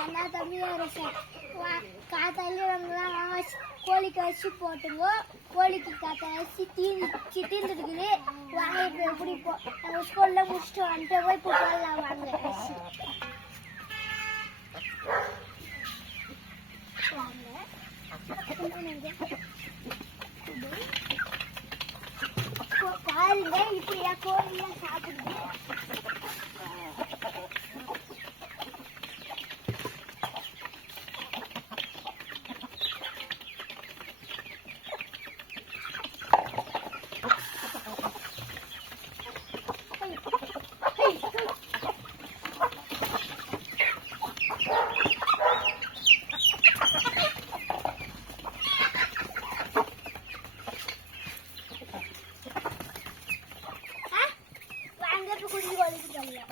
அண்ணா தம்பி வர காத்தாலே காத்தால நம்மளாம் வாங்க கோழிக்கு வச்சு போட்டுங்க. கோழிக்கு காத்த வச்சு தீந்து தீர்ந்துருக்குது வாங்க இப்போ எப்படி போ நம்ம ஸ்கூலில் முடிச்சுட்டு வந்துட்டு போய் போடலாம் வாங்க. வச்சு பாருங்க இப்படியா கோழிலாம் சாப்பிடுங்க ஆ? வாங்க இப்ப குஞ்சு கோழிக்கு தரலாம்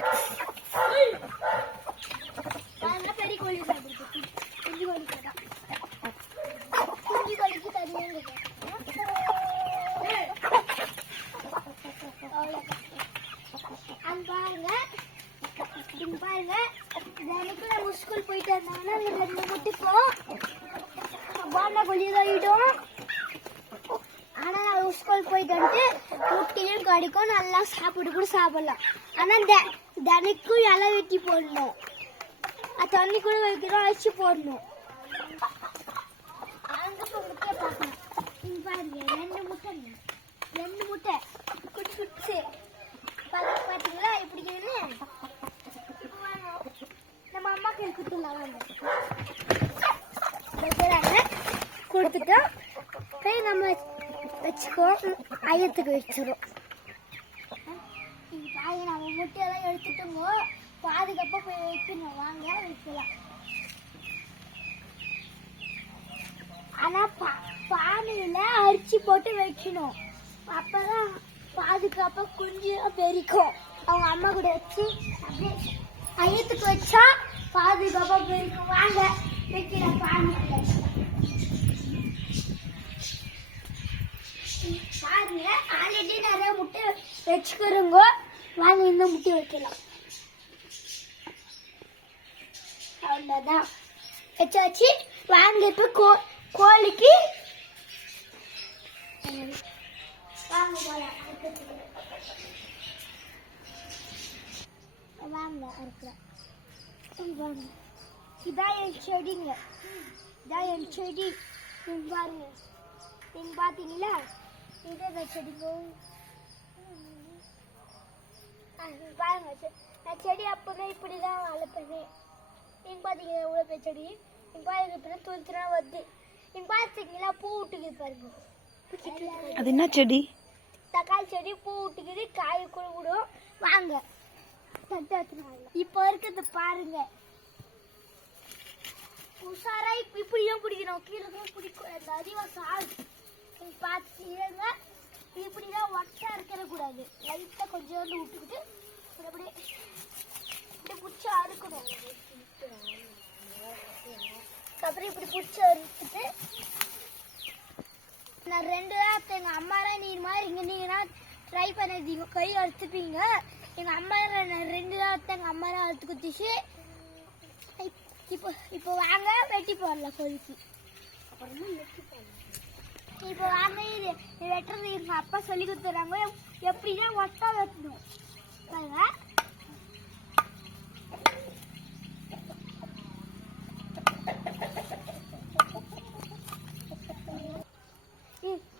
வாங்க பெரிய கோழி சாப்பிடுது குஞ்சு கோழி கேட்டா குஞ்சு கோழிக்கு தனியாக அங்க பாருங்க இங்க பாருங்க தினக்கும் நம்ம ஸ்கூல் போயிட்டு வந்தாங்கன்னா அது ரெண்டு முட்டிக்கும் பாண்டா கோழி இதாகிடும் ஆனா நான் ஸ்கூல் போயிட்டு வந்துட்டு முட்டையும் கிடைக்கும் நல்லா சாப்பிட்டு கூட சாப்பிடலாம் ஆனா த தினைக்கும் இலை வெட்டி போடணும் அது தண்ணி கூட வைக்கிறோம் அரிசி போடணும் அங்க முட்டை பார்க்கலாம் இங்க பாருங்க ரெண்டு முட்டைங்க ரெண்டு முட்டை கொடுத்துட்டோம் போய் நம்ம வச்சுக்கோ. ஐயத்துக்கு வச்சிடும் பாய் நம்ம முட்டையெல்லாம் எடுத்துட்டோங்க. பாதுகாப்பாக போய் வைக்கணும். வாங்க வைக்கலாம். ஆனால் பா பானையில் அரிசி போட்டு வைக்கணும். அப்பதான் பாதுகாப்பாக குஞ்சு பெரிக்கும் அவங்க அம்மா கூட வச்சு அப்படியே ஐயத்துக்கு வச்சா பாதுகாப்பாக பெரிக்கும் வாங்க வைக்கிற பானை பாருங்க நிறைய முட்டை வச்சுக்கிறோங்க. வாங்க இந்த முட்டை வைக்கலாம். அவ்வளோதான் வச்சாச்சு வாங்கிட்டு கோ கோழிக்கு. வாங்க போகலாம் வாங்க அறுக்கலாம் வாங்க இதான் என் செடிங்க. இதான் என் செடி. இங்க பாருங்க. நீங்க பாத்தீங்களா இதே செடிங்க ஆ, இங்க பாருங்க நான் செடி அப்பவே இப்படிதான் வளர்ப்பேனே. நீங்க பாத்தீங்களா எவ்வளவு பெரிய செடி. நீங்க பாருங்க இப்பதான் துருத்துனா வருது. நீங்க பாத்தீங்களா பூ விட்டுக்குது பாருங்க. அது என்ன செடி? தக்காளி செடி பூ விட்டுக்குது காய் கூட விடும். வாங்க. இப்போ இருக்கிறது பாருங்க. உஷாரா இப்ப இப்படியும் பிடிக்கணும். கீழே தான் பிடிக்கும். அந்த அதிகம் பார்த்து பார்த்துங்க இப்படிதான் ஒட்டா இருக்கிற கூடாது. லைட்டா கொஞ்சோண்டு விட்டுக்கிட்டு அப்படியே இப்படி பிடிச்சி அறுக்கணும். அப்புறம் இப்படி பிடிச்சி அறுத்துட்டு நான் ரெண்டு தான் எங்கள் அம்மா நீர் மாதிரி இங்கே நீங்கன்னா ட்ரை பண்ணாதீங்க கை அறுத்துப்பீங்க. எங்கள் அம்மா நான் ரெண்டு தான் எங்கள் அம்மா அறுத்து குத்திச்சு இப்போ இப்போ வாங்க வெட்டி போடலாம். கொதிக்கு. அப்புறமா வெட்டி போடலாம். இப்போ வாங்க இது வெட்டுறது எங்க அப்பா சொல்லி கொடுத்துறாங்க. எப்படின்னா ஒட்டா வெட்டணும். பாருங்க.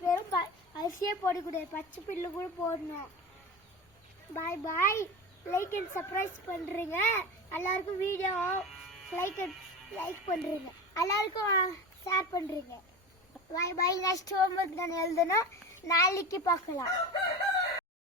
வெறும் அரிசியே போடக்கூடாது பச்சை பில்லு கூட போடணும். Bye bye. Like and surprise பண்ணுறீங்க எல்லாருக்கும் வீடியோ லைக் லைக் பண்ணுறீங்க எல்லாருக்கும் ஷேர் பண்ணுறீங்க Vay bay neşte olmak ne eldene. Nalik ki.